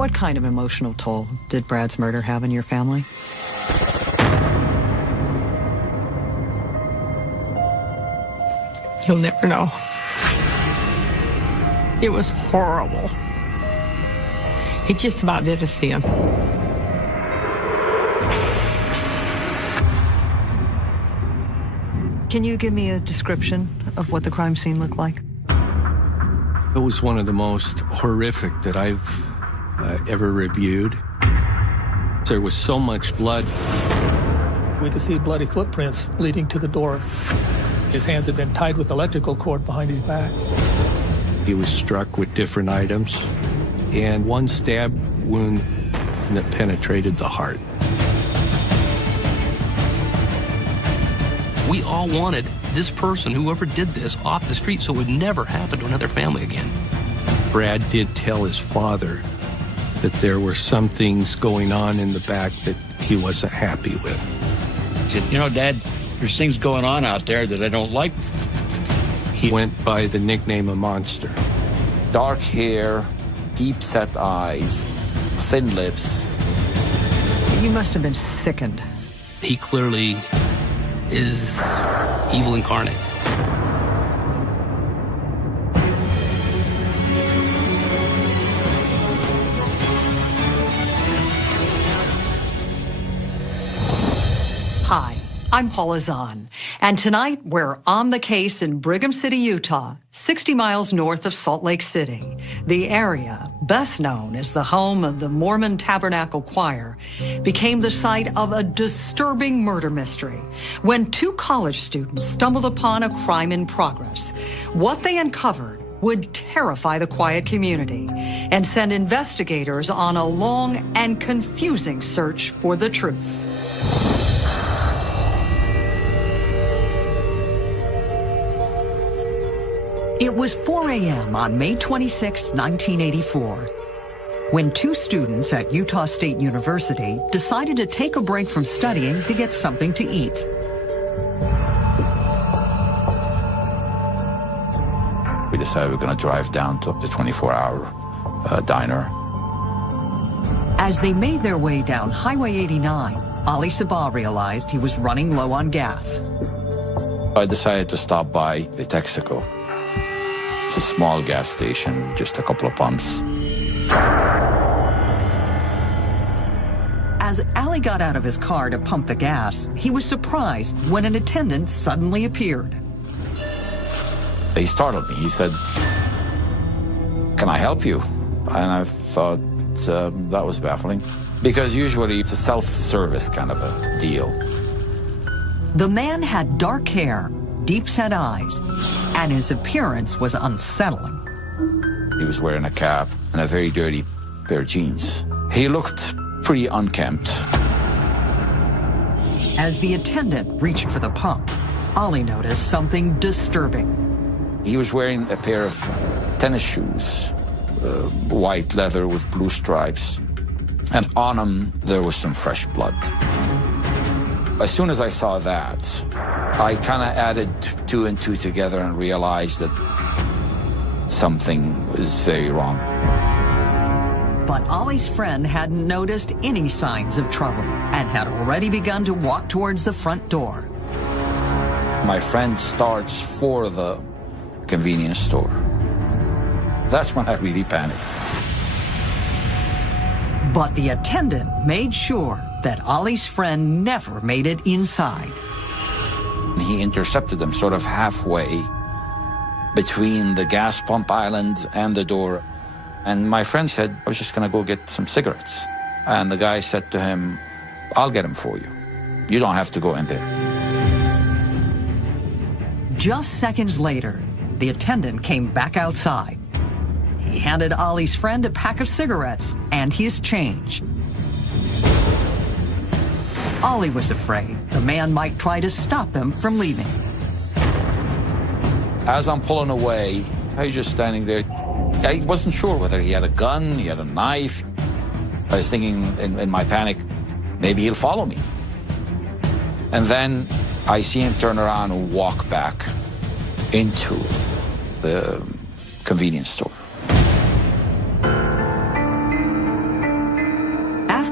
What kind of emotional toll did Brad's murder have in your family? You'll never know. It was horrible. It just about did us in. Can you give me a description of what the crime scene looked like? It was one of the most horrific that I've ever reviewed. There was so much blood. We could see bloody footprints leading to the door. His hands had been tied with electrical cord behind his back. He was struck with different items, and one stab wound that penetrated the heart. We all wanted this person, whoever did this, off the street so it would never happen to another family again. Brad did tell his father that there were some things going on in the back that he wasn't happy with. He said, you know, Dad, there's things going on out there that I don't like. He went by the nickname of Monster. Dark hair, deep-set eyes, thin lips. You must have been sickened. He clearly is evil incarnate. Hi, I'm Paula Zahn, and tonight we're on the case in Brigham City, Utah, 60 miles north of Salt Lake City. The area, best known as the home of the Mormon Tabernacle Choir, became the site of a disturbing murder mystery when two college students stumbled upon a crime in progress. What they uncovered would terrify the quiet community and send investigators on a long and confusing search for the truth. It was 4 a.m. on May 26, 1984, when two students at Utah State University decided to take a break from studying to get something to eat. We decided we were going to drive down to the 24-hour diner. As they made their way down Highway 89, Ali Sabah realized he was running low on gas. I decided to stop by the Texaco. It's a small gas station, just a couple of pumps. As Ali got out of his car to pump the gas, he was surprised when an attendant suddenly appeared. He startled me. He said, "Can I help you?" And I thought that was baffling, because usually it's a self-service kind of a deal. The man had dark hair, deep-set eyes, and his appearance was unsettling. He was wearing a cap and a very dirty pair of jeans. He looked pretty unkempt. As the attendant reached for the pump, Ali noticed something disturbing. He was wearing a pair of tennis shoes, white leather with blue stripes, and on them there was some fresh blood. As soon as I saw that, I kind of added two and two together and realized that something was very wrong. But Ali's friend hadn't noticed any signs of trouble and had already begun to walk towards the front door. My friend starts for the convenience store. That's when I really panicked. But the attendant made sure that Ali's friend never made it inside. He intercepted them sort of halfway between the gas pump island and the door. And my friend said, "I was just going to go get some cigarettes." And the guy said to him, "I'll get them for you. You don't have to go in there." Just seconds later, the attendant came back outside. He handed Ali's friend a pack of cigarettes and his change. Ali was afraid the man might try to stop them from leaving. As I'm pulling away, I was just standing there. I wasn't sure whether he had a gun, he had a knife. I was thinking in my panic, maybe he'll follow me. And then I see him turn around and walk back into the convenience store.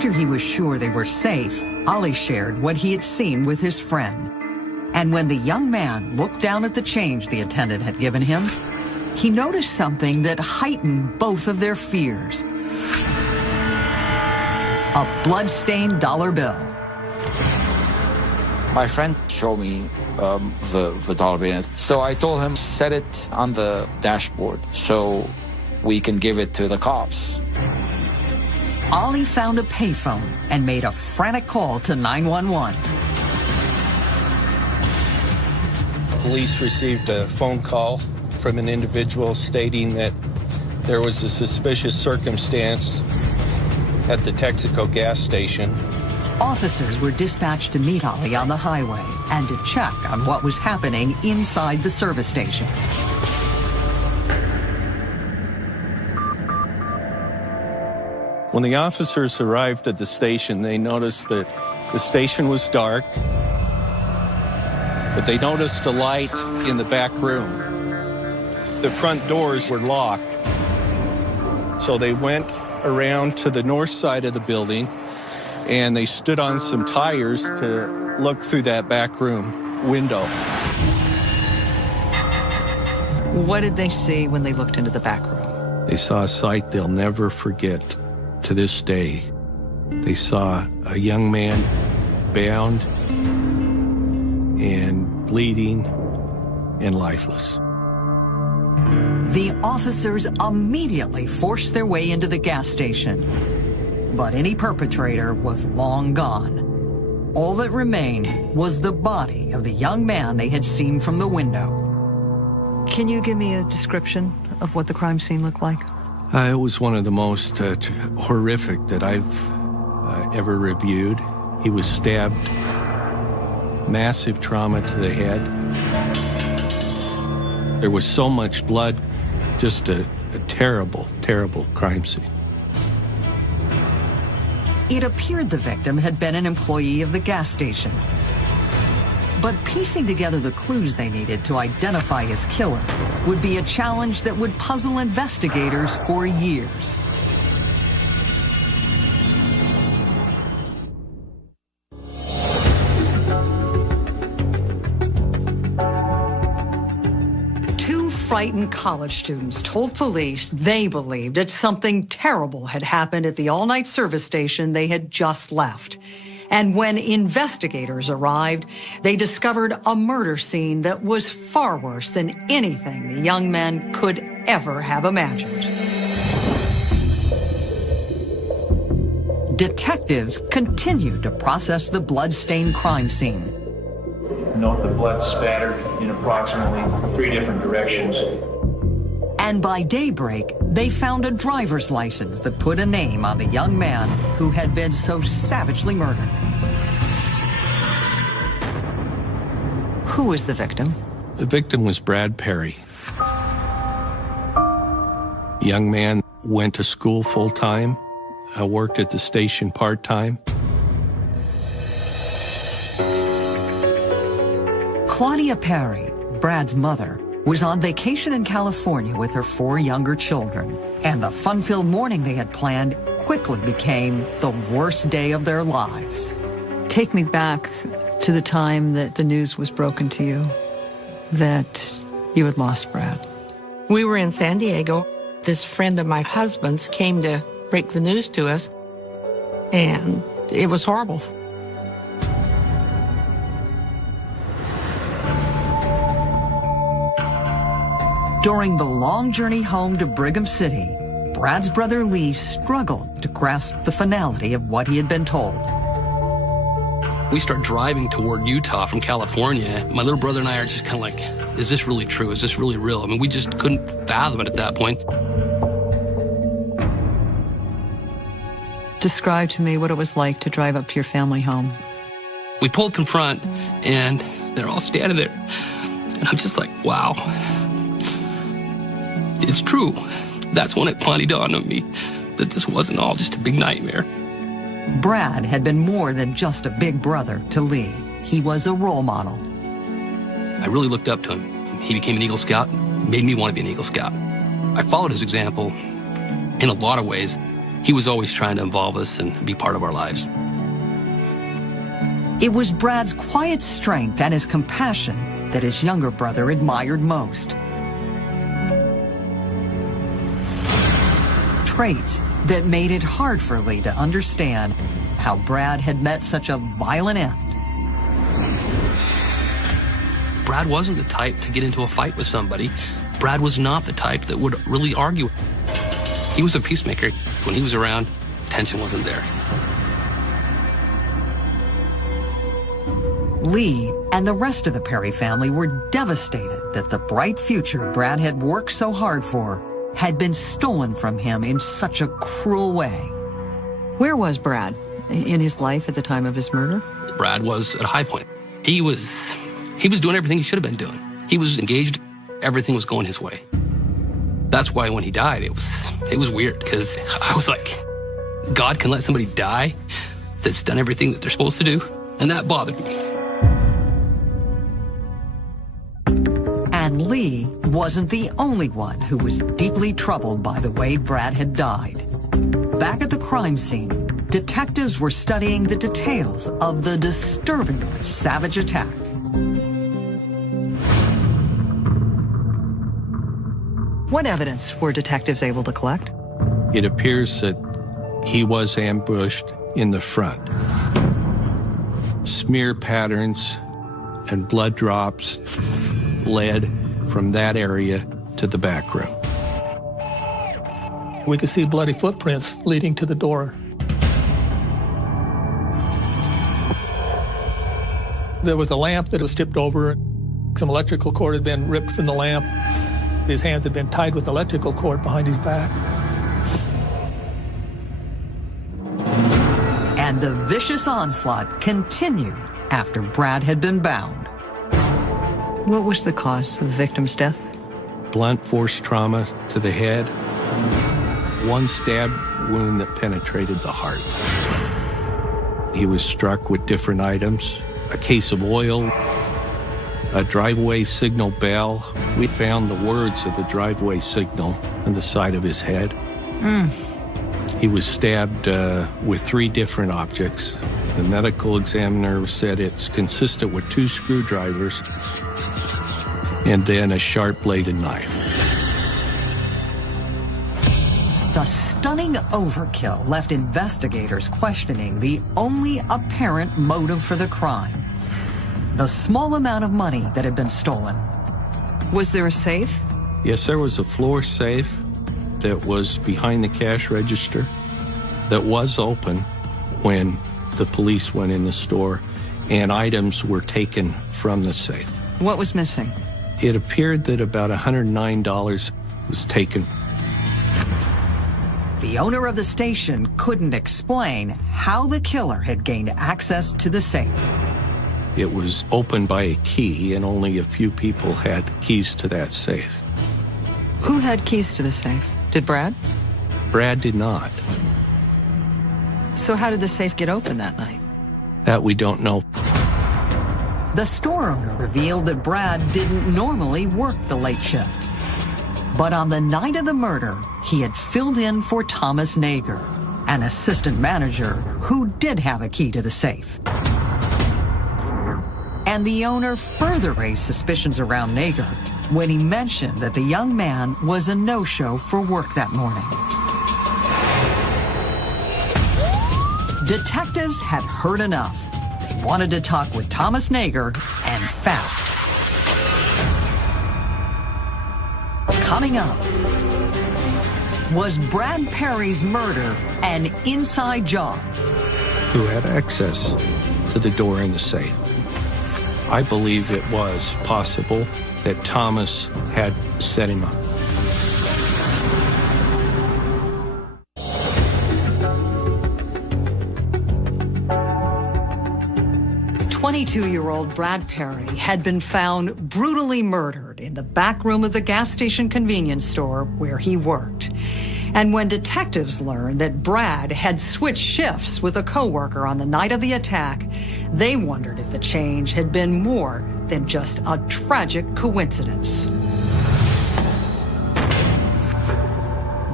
After he was sure they were safe, Ollie shared what he had seen with his friend. And when the young man looked down at the change the attendant had given him, he noticed something that heightened both of their fears. A blood-stained dollar bill. My friend showed me the dollar bill in it. So I told him, set it on the dashboard so we can give it to the cops. Ollie found a payphone and made a frantic call to 911. Police received a phone call from an individual stating that there was a suspicious circumstance at the Texaco gas station. Officers were dispatched to meet Ollie on the highway and to check on what was happening inside the service station. When the officers arrived at the station, they noticed that the station was dark, but they noticed a light in the back room. The front doors were locked, so they went around to the north side of the building and they stood on some tires to look through that back room window. What did they see when they looked into the back room? They saw a sight they'll never forget to this day. They saw a young man bound and bleeding and lifeless. The officers immediately forced their way into the gas station, but any perpetrator was long gone. All that remained was the body of the young man they had seen from the window. Can you give me a description of what the crime scene looked like? It was one of the most horrific that I've ever reviewed. He was stabbed, massive trauma to the head. There was so much blood, just a terrible, terrible crime scene. It appeared the victim had been an employee of the gas station. But piecing together the clues they needed to identify his killer would be a challenge that would puzzle investigators for years. Two frightened college students told police they believed that something terrible had happened at the all-night service station they had just left. And when investigators arrived, they discovered a murder scene that was far worse than anything the young men could ever have imagined. Detectives continued to process the blood-stained crime scene. Note the blood spattered in approximately 3 different directions. And by daybreak, they found a driver's license that put a name on the young man who had been so savagely murdered. Who was the victim? The victim was Brad Perry. Young man went to school full-time, worked at the station part-time. Claudia Perry, Brad's mother, was on vacation in California with her 4 younger children, and the fun-filled morning they had planned quickly became the worst day of their lives. Take me back to the time that the news was broken to you that you had lost Brad. We were in San Diego. This friend of my husband's came to break the news to us, and it was horrible. During the long journey home to Brigham City, Brad's brother Lee struggled to grasp the finality of what he had been told. We start driving toward Utah from California. My little brother and I are just kind of like, is this really true? Is this really real? I mean, we just couldn't fathom it at that point. Describe to me what it was like to drive up to your family home. We pulled up in front, and they're all standing there. And I'm just like, wow. It's true. That's when it finally dawned on me that this wasn't all just a big nightmare. Brad had been more than just a big brother to Lee. He was a role model. I really looked up to him. He became an Eagle Scout, made me want to be an Eagle Scout. I followed his example in a lot of ways. He was always trying to involve us and be part of our lives. It was Brad's quiet strength and his compassion that his younger brother admired most. Traits that made it hard for Lee to understand how Brad had met such a violent end. Brad wasn't the type to get into a fight with somebody. Brad was not the type that would really argue. He was a peacemaker. When he was around, tension wasn't there. Lee and the rest of the Perry family were devastated that the bright future Brad had worked so hard for had been stolen from him in such a cruel way. Where was Brad in his life at the time of his murder? Brad was at a high point. He was doing everything he should have been doing. He was engaged. Everything was going his way. That's why when he died, it was weird, because I was like, God can let somebody die that's done everything that they're supposed to do, and that bothered me. And Lee wasn't the only one who was deeply troubled by the way Brad had died. Back at the crime scene, detectives were studying the details of the disturbingly savage attack. What evidence were detectives able to collect? It appears that he was ambushed in the front. Smear patterns and blood drops led from that area to the back room. We could see bloody footprints leading to the door. There was a lamp that was tipped over. Some electrical cord had been ripped from the lamp. His hands had been tied with electrical cord behind his back. And the vicious onslaught continued after Brad had been bound. What was the cause of the victim's death? Blunt force trauma to the head, one stab wound that penetrated the heart. He was struck with different items, a case of oil, a driveway signal bell. We found the words of the driveway signal on the side of his head. He was stabbed with 3 different objects. The medical examiner said it's consistent with 2 screwdrivers and then a sharp-bladed knife. The stunning overkill left investigators questioning the only apparent motive for the crime: the small amount of money that had been stolen. Was there a safe? Yes, there was a floor safe that was behind the cash register that was open when the police went in the store, and items were taken from the safe. What was missing? It appeared that about $109 was taken. The owner of the station couldn't explain how the killer had gained access to the safe. It was opened by a key, and only a few people had keys to that safe. Who had keys to the safe? Did Brad? Brad did not. So how did the safe get open that night? That we don't know. The store owner revealed that Brad didn't normally work the late shift. But on the night of the murder, he had filled in for Thomas Nager, an assistant manager who did have a key to the safe. And the owner further raised suspicions around Nager when he mentioned that the young man was a no-show for work that morning. Detectives had heard enough. They wanted to talk with Thomas Nager, and fast. Coming up, was Brad Perry's murder an inside job? Who had access to the door in the safe? I believe it was possible that Thomas had set him up. 22-year-old Brad Perry had been found brutally murdered in the back room of the gas station convenience store where he worked. And when detectives learned that Brad had switched shifts with a coworker on the night of the attack, they wondered if the change had been more than just a tragic coincidence.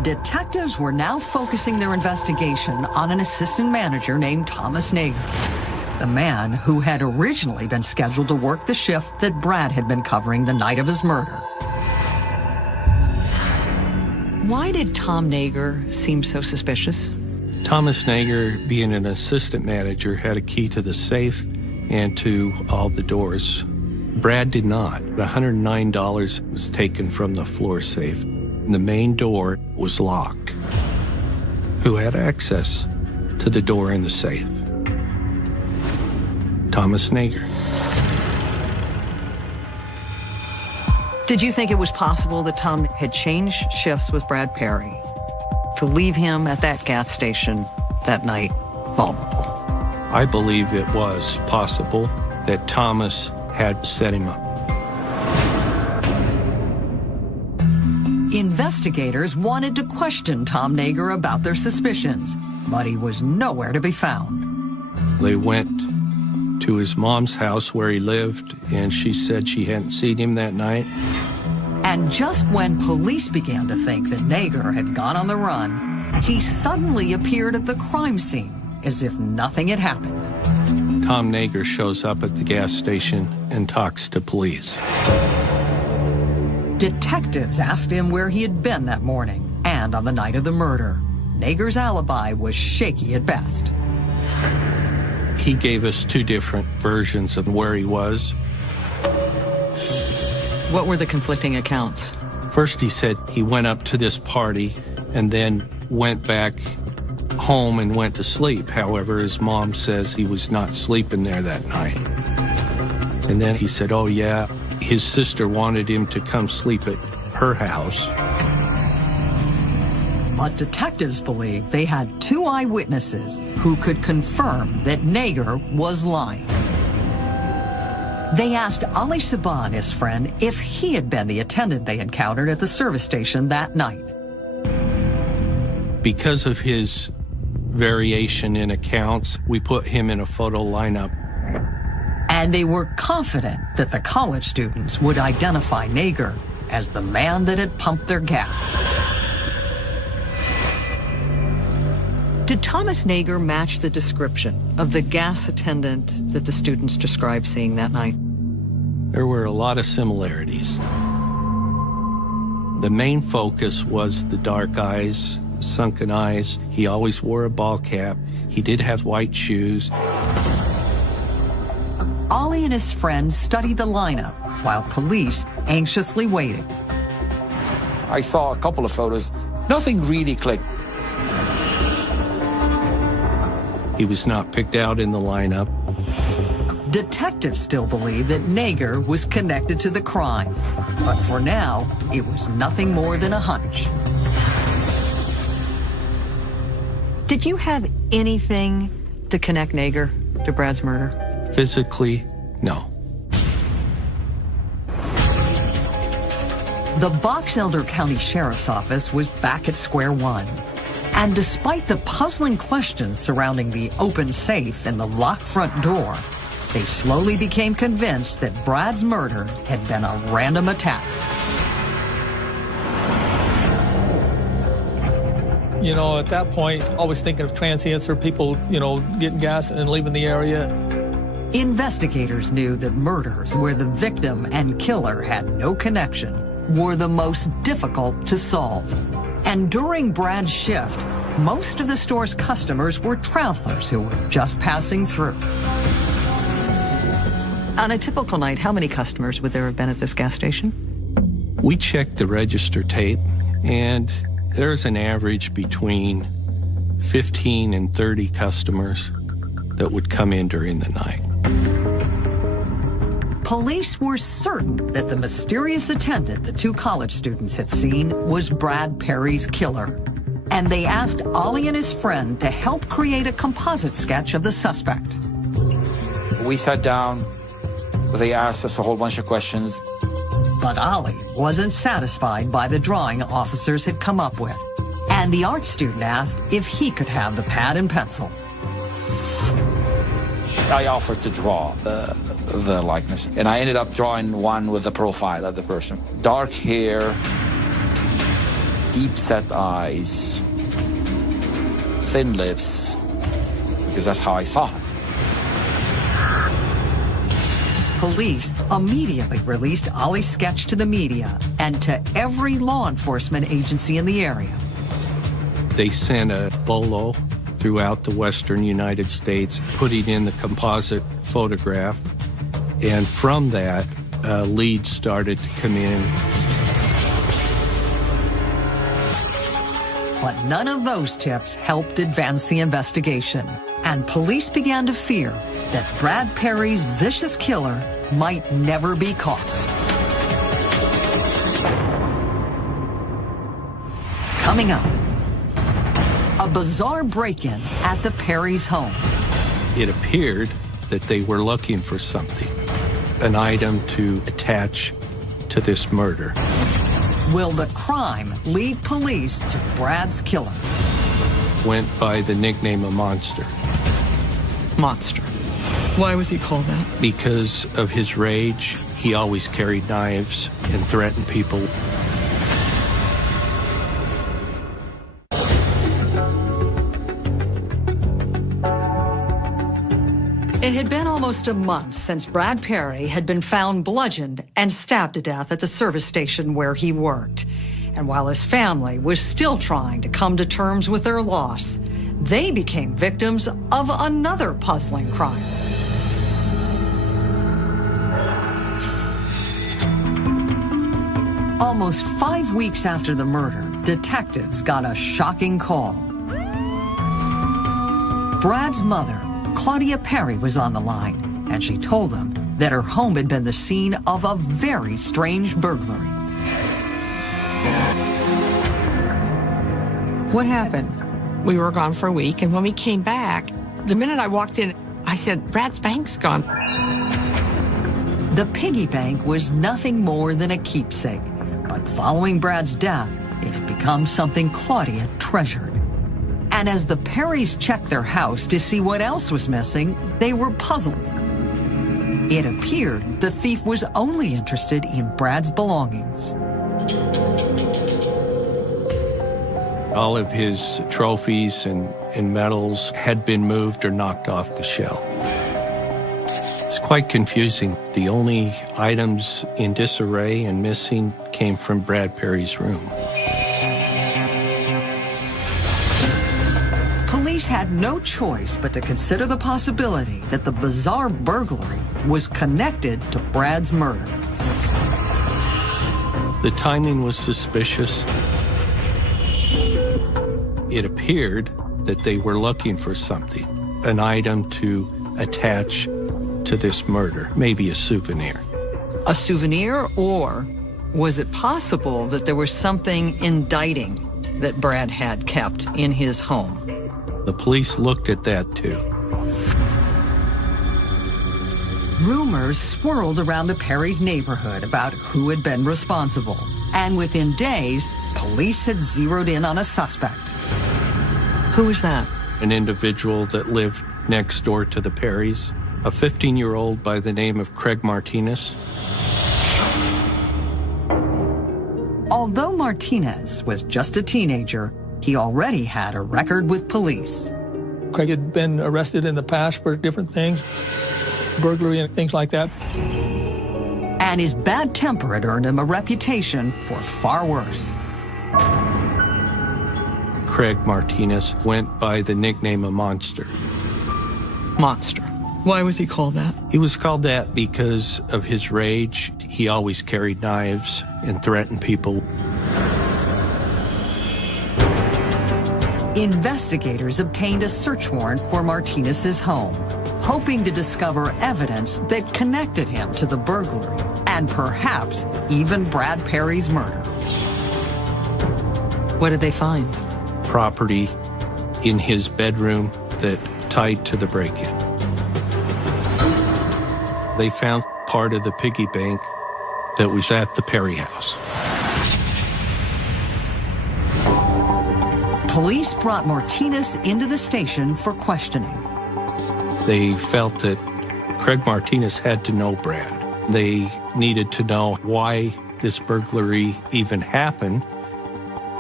Detectives were now focusing their investigation on an assistant manager named Thomas Nager, the man who had originally been scheduled to work the shift that Brad had been covering the night of his murder. Why did Tom Nager seem so suspicious? Thomas Nager, being an assistant manager, had a key to the safe and to all the doors. Brad did not. $109 was taken from the floor safe. The main door was locked. Who had access to the door in the safe? Thomas Nager. Did you think it was possible that Tom had changed shifts with Brad Perry to leave him at that gas station that night vulnerable? I believe it was possible that Thomas had set him up. Investigators wanted to question Tom Nager about their suspicions, but he was nowhere to be found. They went to his mom's house where he lived, and she said she hadn't seen him that night. And just when police began to think that Nager had gone on the run, he suddenly appeared at the crime scene as if nothing had happened. Tom Nager shows up at the gas station and talks to police. Detectives asked him where he had been that morning and on the night of the murder. Nager's alibi was shaky at best. He gave us two different versions of where he was. What were the conflicting accounts? First, he said he went up to this party and then went back home and went to sleep. However, his mom says he was not sleeping there that night. And then he said, oh yeah, his sister wanted him to come sleep at her house. But detectives believe they had two eyewitnesses who could confirm that Nager was lying. They asked Ali Saban, his friend, if he had been the attendant they encountered at the service station that night. Because of his variation in accounts, we put him in a photo lineup. And they were confident that the college students would identify Nager as the man that had pumped their gas. Did Thomas Nager match the description of the gas attendant that the students described seeing that night? There were a lot of similarities. The main focus was the dark eyes, sunken eyes. He always wore a ball cap. He did have white shoes. Ollie and his friends studied the lineup while police anxiously waited. I saw a couple of photos. Nothing really clicked. He was not picked out in the lineup. Detectives still believe that Nager was connected to the crime, but for now, it was nothing more than a hunch. Did you have anything to connect Nager to Brad's murder? Physically, no. The Box Elder County Sheriff's Office was back at square one. And despite the puzzling questions surrounding the open safe and the locked front door, they slowly became convinced that Brad's murder had been a random attack. You know, at that point, always thinking of transients or people, getting gas and leaving the area. Investigators knew that murders where the victim and killer had no connection were the most difficult to solve. And during Brad's shift, most of the store's customers were travelers who were just passing through. On a typical night, how many customers would there have been at this gas station? We checked the register tape, and there's an average between 15 and 30 customers that would come in during the night. Police were certain that the mysterious attendant the two college students had seen was Brad Perry's killer. And they asked Ollie and his friend to help create a composite sketch of the suspect. We sat down. They asked us a whole bunch of questions. But Ollie wasn't satisfied by the drawing officers had come up with. And the art student asked if he could have the pad and pencil. I offered to draw the likeness, and I ended up drawing one with the profile of the person. Dark hair, deep-set eyes, thin lips, because that's how I saw him. Police immediately released Ollie's sketch to the media and to every law enforcement agency in the area. They sent a bolo throughout the western United States, putting in the composite photograph, and from that, leads started to come in. But none of those tips helped advance the investigation, and police began to fear that Brad Perry's vicious killer might never be caught. Coming up, a bizarre break-in at the Perry's home. It appeared that they were looking for something, an item to attach to this murder. Will the crime lead police to Brad's killer? Went by the nickname of Monster Monster. Why was he called that? because of his rage. He always carried knives and threatened people. It had been almost a month since Brad Perry had been found bludgeoned and stabbed to death at the service station where he worked. And while his family was still trying to come to terms with their loss, they became victims of another puzzling crime. Almost 5 weeks after the murder, detectives got a shocking call. Brad's mother, Claudia Perry, was on the line, and she told them that her home had been the scene of a very strange burglary. What happened? We were gone for a week, and when we came back, the minute I walked in, I said, Brad's bank's gone. The piggy bank was nothing more than a keepsake, but following Brad's death, it had become something Claudia treasured. And as the Perrys checked their house to see what else was missing, they were puzzled. It appeared the thief was only interested in Brad's belongings. All of his trophies and medals had been moved or knocked off the shelf. It's quite confusing. The only items in disarray and missing came from Brad Perry's room. Police had no choice but to consider the possibility that the bizarre burglary was connected to Brad's murder. The timing was suspicious. It appeared that they were looking for something, an item to attach to this murder, maybe a souvenir. A souvenir, or was it possible that there was something indicting that Brad had kept in his home? The police looked at that too. Rumors swirled around the Perry's neighborhood about who had been responsible. And within days, police had zeroed in on a suspect. Who was that? An individual that lived next door to the Perrys, a 15-year-old by the name of Craig Martinez. Although Martinez was just a teenager, he already had a record with police. Craig had been arrested in the past for different things, burglary and things like that. And his bad temper had earned him a reputation for far worse. Craig Martinez went by the nickname of Monster. Monster. Why was he called that? He was called that because of his rage. He always carried knives and threatened people. Investigators obtained a search warrant for Martinez's home, hoping to discover evidence that connected him to the burglary and perhaps even Brad Perry's murder. What did they find? Property in his bedroom that tied to the break-in. They found part of the piggy bank that was at the Perry house. Police brought Martinez into the station for questioning. They felt that Craig Martinez had to know Brad. They needed to know why this burglary even happened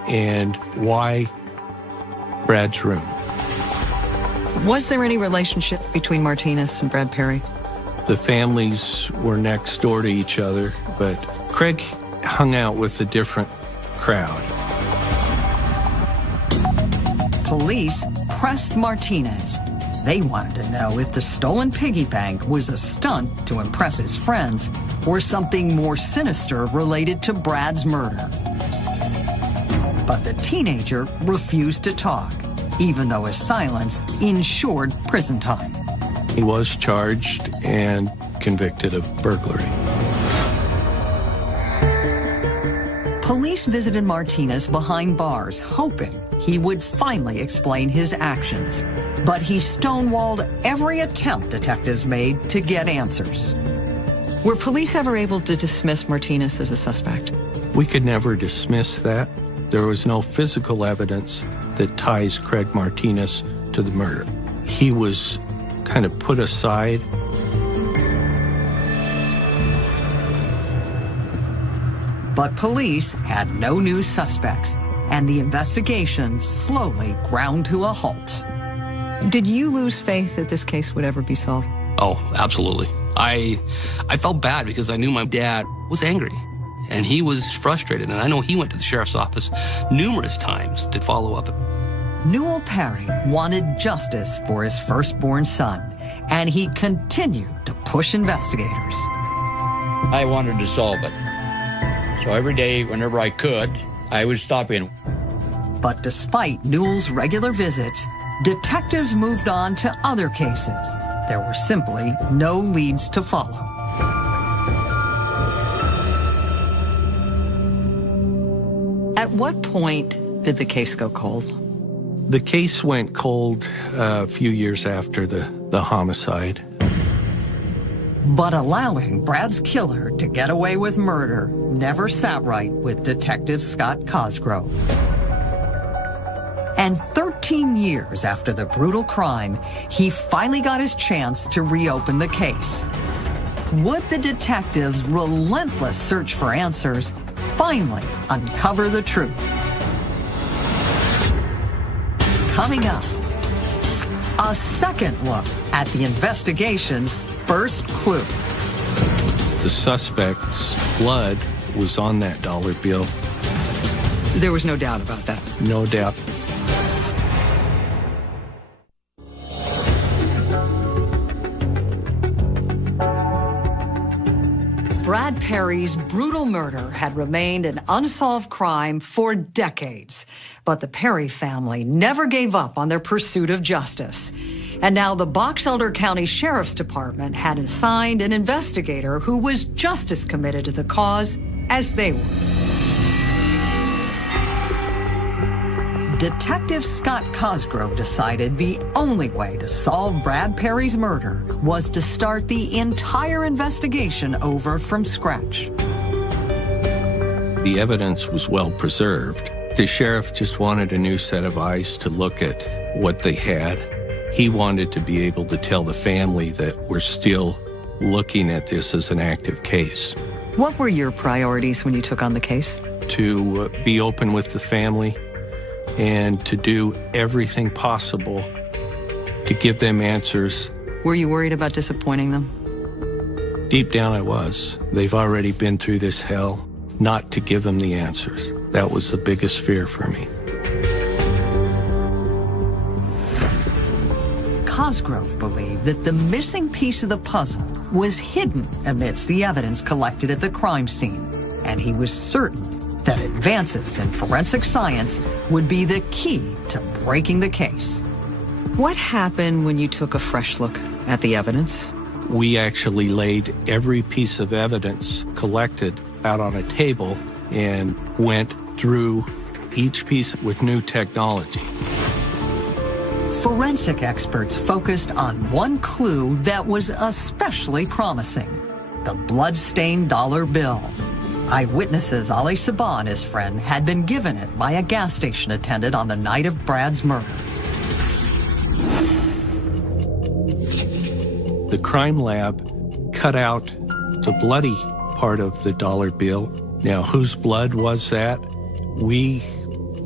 and why Brad's room. Was there any relationship between Martinez and Brad Perry? The families were next door to each other, but Craig hung out with a different crowd. Police pressed Martinez. They wanted to know if the stolen piggy bank was a stunt to impress his friends or something more sinister related to Brad's murder. But the teenager refused to talk, even though his silence ensured prison time. He was charged and convicted of burglary. Police visited Martinez behind bars, hoping he would finally explain his actions. But he stonewalled every attempt detectives made to get answers. Were police ever able to dismiss Martinez as a suspect? We could never dismiss that. There was no physical evidence that ties Craig Martinez to the murder. He was kind of put aside. But police had no new suspects, and the investigation slowly ground to a halt. Did you lose faith that this case would ever be solved? Oh, absolutely. I felt bad because I knew my dad was angry and he was frustrated. And I know he went to the sheriff's office numerous times to follow up. Newell Perry wanted justice for his firstborn son, and he continued to push investigators. I wanted to solve it. So every day, whenever I could, I would stop in. But despite Newell's regular visits, detectives moved on to other cases. There were simply no leads to follow. At what point did the case go cold? The case went cold a few years after the homicide. But allowing Brad's killer to get away with murder never sat right with Detective Scott Cosgrove. And 13 years after the brutal crime, he finally got his chance to reopen the case. Would the detectives' relentless search for answers finally uncover the truth? Coming up, a second look at the investigation's first clue. The suspect's blood was on that dollar bill. There was no doubt about that. No doubt. Brad Perry's brutal murder had remained an unsolved crime for decades, but the Perry family never gave up on their pursuit of justice. And now the Box Elder County Sheriff's Department had assigned an investigator who was just as committed to the cause as they were. Detective Scott Cosgrove decided the only way to solve Brad Perry's murder was to start the entire investigation over from scratch. The evidence was well preserved. The sheriff just wanted a new set of eyes to look at what they had. He wanted to be able to tell the family that we're still looking at this as an active case. What were your priorities when you took on the case? To be open with the family and to do everything possible to give them answers. Were you worried about disappointing them? Deep down I was. They've already been through this hell. Not to give them the answers. That was the biggest fear for me. Cosgrove believed that the missing piece of the puzzle was hidden amidst the evidence collected at the crime scene, and he was certain that advances in forensic science would be the key to breaking the case. What happened when you took a fresh look at the evidence? We actually laid every piece of evidence collected out on a table and went through each piece with new technology. Forensic experts focused on one clue that was especially promising: the blood-stained dollar bill. Eyewitnesses Ali Sabah and his friend had been given it by a gas station attendant on the night of Brad's murder. The crime lab cut out the bloody part of the dollar bill. Now, whose blood was that? We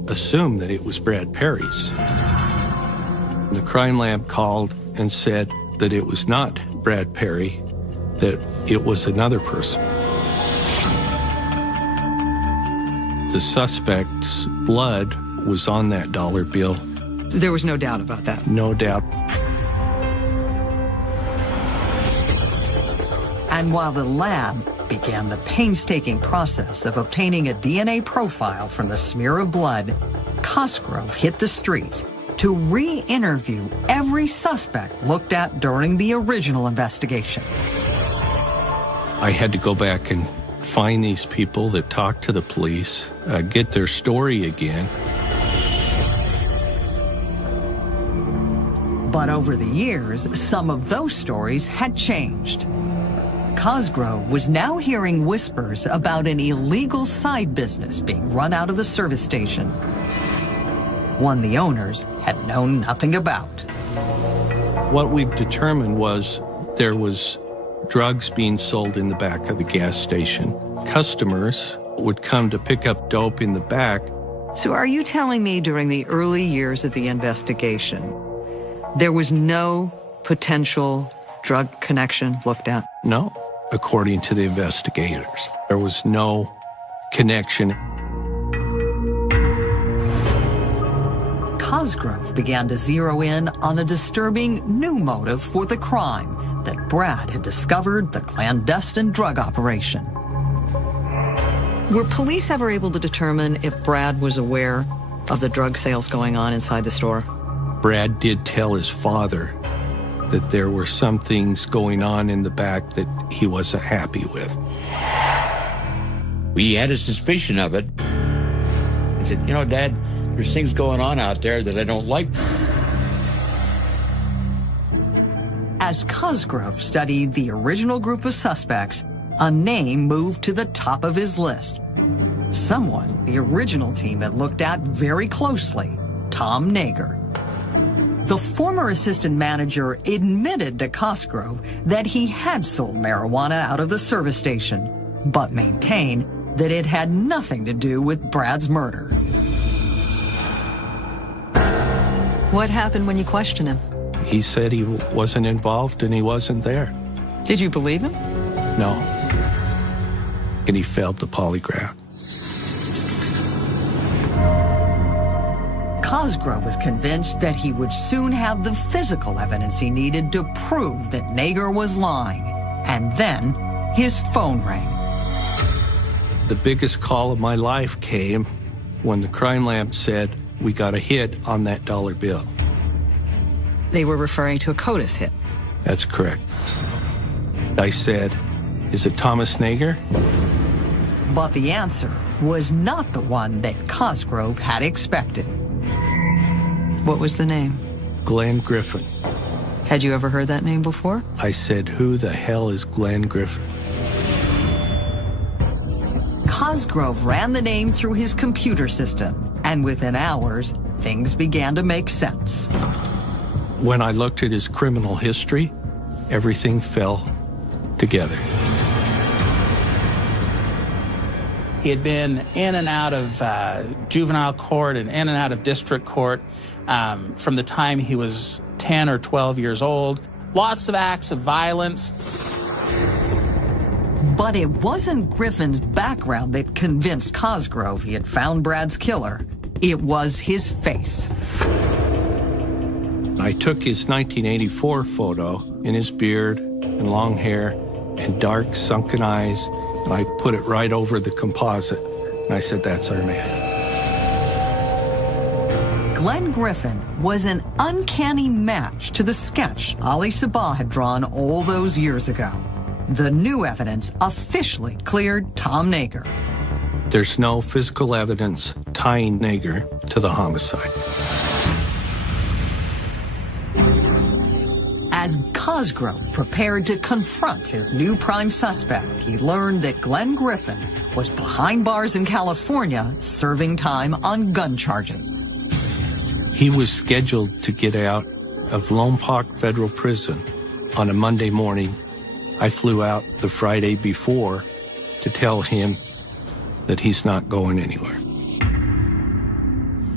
assumed that it was Brad Perry's. The crime lab called and said that it was not Brad Perry, that it was another person. The suspect's blood was on that dollar bill. There was no doubt about that. No doubt. And while the lab began the painstaking process of obtaining a DNA profile from the smear of blood, Cosgrove hit the streets to re-interview every suspect looked at during the original investigation. I had to go back and find these people that talked to the police, get their story again. But over the years, some of those stories had changed. Cosgrove was now hearing whispers about an illegal side business being run out of the service station, one the owners had known nothing about. What we determined was there was drugs being sold in the back of the gas station. Customers would come to pick up dope in the back. So are you telling me during the early years of the investigation, there was no potential drug connection looked at? No, according to the investigators. There was no connection. Cosgrove began to zero in on a disturbing new motive for the crime, that Brad had discovered the clandestine drug operation. Were police ever able to determine if Brad was aware of the drug sales going on inside the store? Brad did tell his father that there were some things going on in the back that he wasn't happy with. We had a suspicion of it. He said, you know, Dad, there's things going on out there that I don't like. As Cosgrove studied the original group of suspects, a name moved to the top of his list. Someone the original team had looked at very closely, Tom Nager. The former assistant manager admitted to Cosgrove that he had sold marijuana out of the service station, but maintained that it had nothing to do with Brad's murder. What happened when you questioned him? He said he wasn't involved and he wasn't there. Did you believe him? No. And he failed the polygraph. Cosgrove was convinced that he would soon have the physical evidence he needed to prove that Nager was lying. And then his phone rang. The biggest call of my life came when the crime lab said, we got a hit on that dollar bill. They were referring to a CODIS hit. That's correct. I said, is it Thomas Nager? But the answer was not the one that Cosgrove had expected. What was the name? Glenn Griffin. Had you ever heard that name before? I said, who the hell is Glenn Griffin? Cosgrove ran the name through his computer system, and within hours, things began to make sense. When I looked at his criminal history, everything fell together. He had been in and out of juvenile court and in and out of district court from the time he was 10 or 12 years old. Lots of acts of violence. But it wasn't Griffin's background that convinced Cosgrove he had found Brad's killer. It was his face. I took his 1984 photo in his beard and long hair and dark sunken eyes, and I put it right over the composite. And I said, that's our man. Glenn Griffin was an uncanny match to the sketch Ali Sabah had drawn all those years ago. The new evidence officially cleared Tom Nager. There's no physical evidence tying Nager to the homicide. As Cosgrove prepared to confront his new prime suspect, he learned that Glenn Griffin was behind bars in California serving time on gun charges. He was scheduled to get out of Lompoc Federal Prison on a Monday morning. I flew out the Friday before to tell him that he's not going anywhere.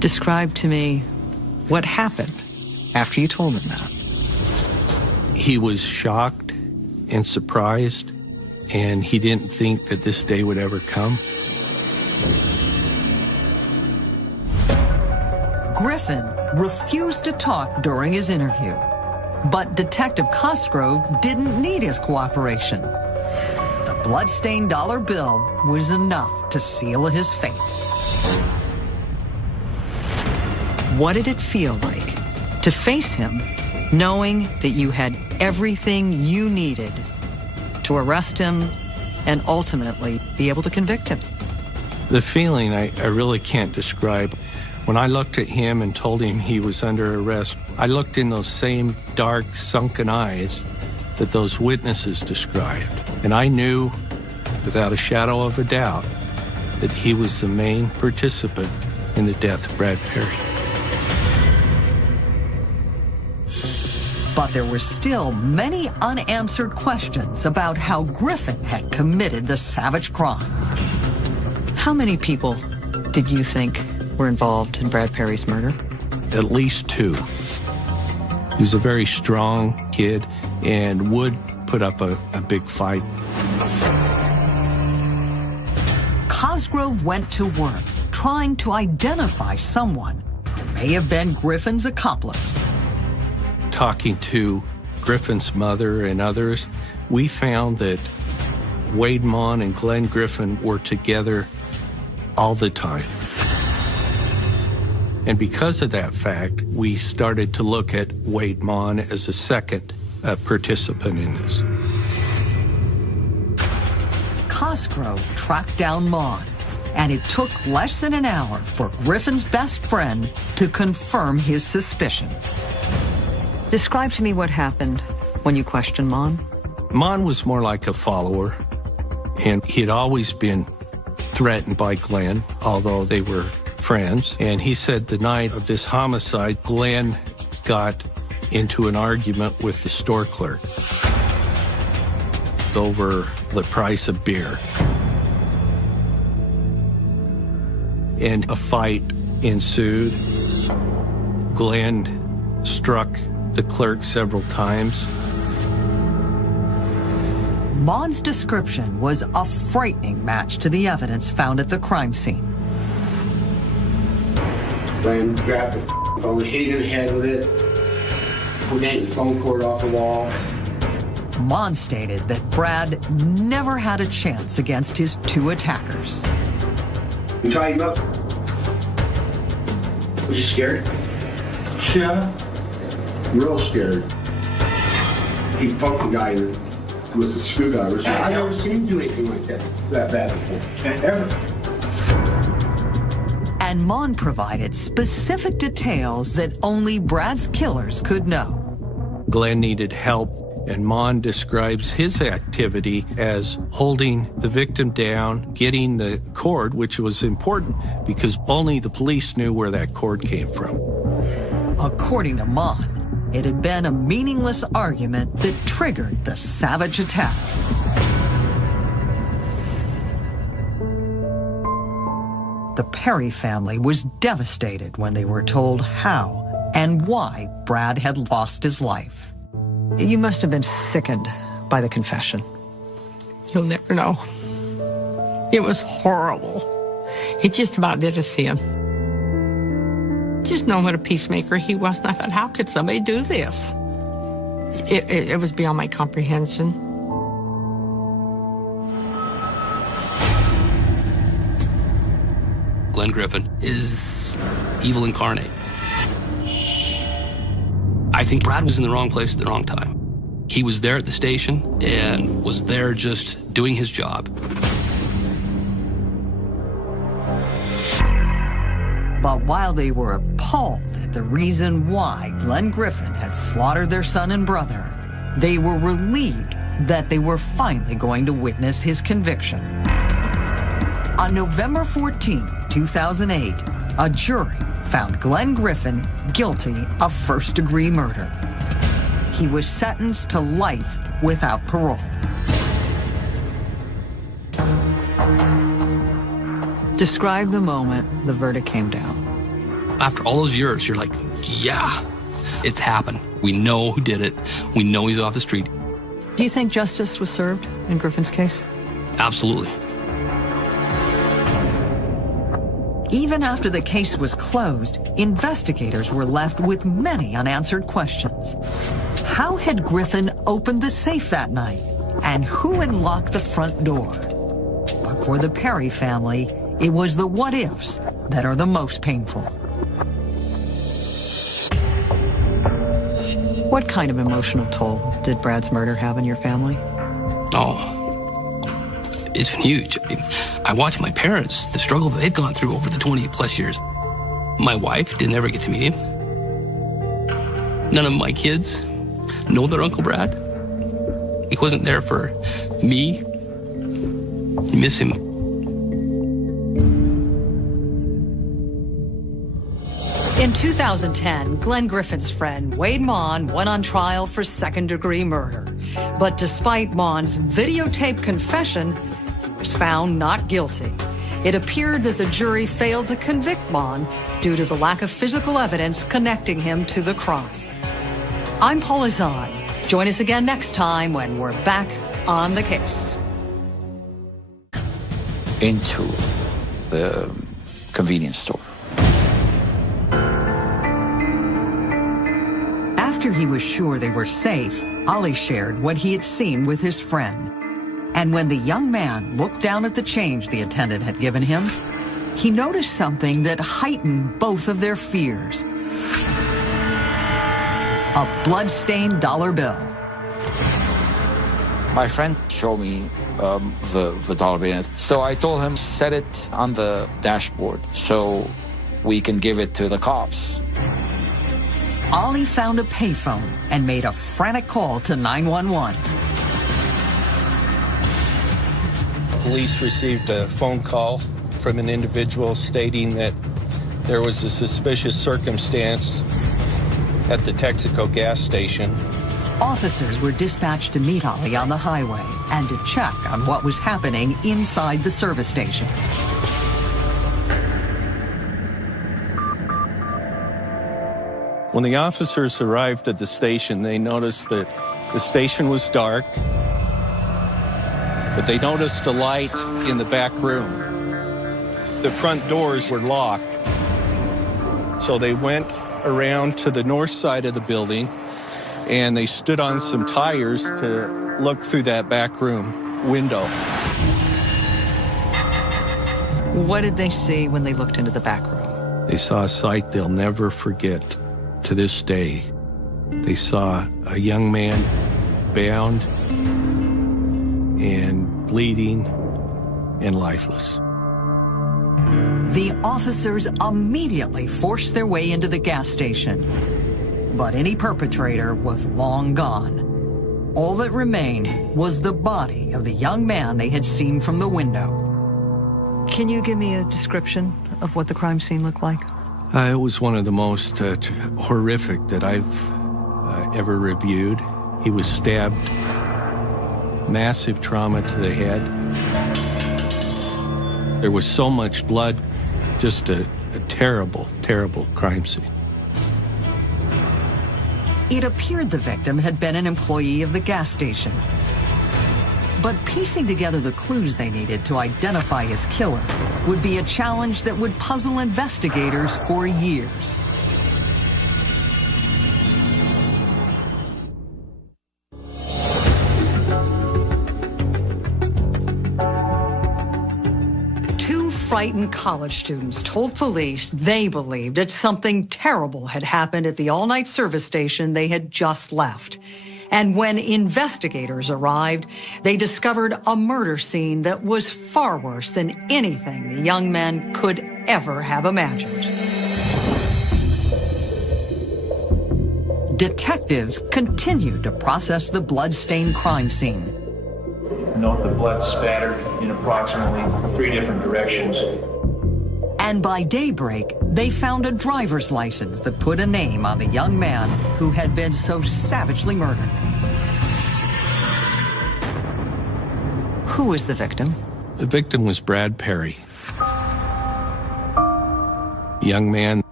Describe to me what happened after you told him that. He was shocked and surprised, and he didn't think that this day would ever come. Griffin refused to talk during his interview, but Detective Cosgrove didn't need his cooperation. The bloodstained dollar bill was enough to seal his fate. What did it feel like to face him, knowing that you had everything you needed to arrest him and ultimately be able to convict him? The feeling I really can't describe. When I looked at him and told him he was under arrest, I looked in those same dark, sunken eyes that those witnesses described. And I knew, without a shadow of a doubt, that he was the main participant in the death of Brad Perry. But there were still many unanswered questions about how Griffin had committed the savage crime. How many people did you think were involved in Brad Perry's murder? At least 2. He was a very strong kid and would put up a big fight. Cosgrove went to work trying to identify someone who may have been Griffin's accomplice. Talking to Griffin's mother and others, we found that Wade Mon and Glenn Griffin were together all the time. And because of that fact, we started to look at Wade Mon as a second participant in this. Cosgrove tracked down Mon, and it took less than an hour for Griffin's best friend to confirm his suspicions. Describe to me what happened when you questioned Mon. Mon was more like a follower, and he had always been threatened by Glenn, although they were friends. And he said the night of this homicide, Glenn got into an argument with the store clerk over the price of beer. And a fight ensued. Glenn struck the clerk several times. Mon's description was a frightening match to the evidence found at the crime scene. Glenn grabbed the phone, hit him in the head with it, pulled the phone cord off the wall. Mon stated that Brad never had a chance against his 2 attackers. You tied him up? Was you scared? Yeah. Real scared. He poked the guy with the screwdriver. I've never seen him do anything like that bad before. Ever. And Mon provided specific details that only Brad's killers could know. Glenn needed help, and Mon describes his activity as holding the victim down, getting the cord, which was important because only the police knew where that cord came from. According to Mon, it had been a meaningless argument that triggered the savage attack. The Perry family was devastated when they were told how and why Brad had lost his life. You must have been sickened by the confession. You'll never know. It was horrible. It just about did us in. Just knowing what a peacemaker he was, and I thought, how could somebody do this? It was beyond my comprehension. Glenn Griffin is evil incarnate. I think Brad was in the wrong place at the wrong time. He was there at the station and was there just doing his job. But while they were appalled at the reason why Glenn Griffin had slaughtered their son and brother, they were relieved that they were finally going to witness his conviction. On November 14, 2008, a jury found Glenn Griffin guilty of first-degree murder. He was sentenced to life without parole. Describe the moment the verdict came down. After all those years, you're like, yeah, it's happened. We know who did it. We know he's off the street. Do you think justice was served in Griffin's case? Absolutely. Even after the case was closed, investigators were left with many unanswered questions. How had Griffin opened the safe that night? And who had locked the front door? But for the Perry family, it was the what-ifs that are the most painful. What kind of emotional toll did Brad's murder have on your family? Oh, it's been huge. I mean, I watched my parents, the struggle that they've gone through over the 20-plus years. My wife didn't ever get to meet him. None of my kids know their Uncle Brad. He wasn't there for me. I miss him. In 2010, Glenn Griffin's friend Wade Mon went on trial for second-degree murder. But despite Mon's videotaped confession, he was found not guilty. It appeared that the jury failed to convict Mon due to the lack of physical evidence connecting him to the crime. I'm Paula Zahn. Join us again next time when we're back on the case. Into the convenience store. After he was sure they were safe, Ollie shared what he had seen with his friend. And when the young man looked down at the change the attendant had given him, he noticed something that heightened both of their fears. A blood-stained dollar bill. My friend showed me the dollar bill in it. So I told him, set it on the dashboard so we can give it to the cops. Ollie found a payphone and made a frantic call to 911. Police received a phone call from an individual stating that there was a suspicious circumstance at the Texaco gas station. Officers were dispatched to meet Ollie on the highway and to check on what was happening inside the service station. When the officers arrived at the station, they noticed that the station was dark, but they noticed a light in the back room. The front doors were locked, so they went around to the north side of the building and they stood on some tires to look through that back room window. What did they see when they looked into the back room? They saw a sight they'll never forget to this day. They saw a young man bound and bleeding and lifeless. The officers immediately forced their way into the gas station. But any perpetrator was long gone. All that remained was the body of the young man they had seen from the window. Can you give me a description of what the crime scene looked like? It was one of the most horrific that I've ever reviewed. He was stabbed, massive trauma to the head. There was so much blood, just a terrible, terrible crime scene. It appeared the victim had been an employee of the gas station. But piecing together the clues they needed to identify his killer would be a challenge that would puzzle investigators for years. Two frightened college students told police they believed that something terrible had happened at the all-night service station they had just left. And when investigators arrived, they discovered a murder scene that was far worse than anything the young men could ever have imagined. Detectives continued to process the blood-stained crime scene. Note the blood spattered in approximately 3 different directions. And by daybreak, they found a driver's license that put a name on the young man who had been so savagely murdered. Who was the victim? The victim was Brad Perry, a young man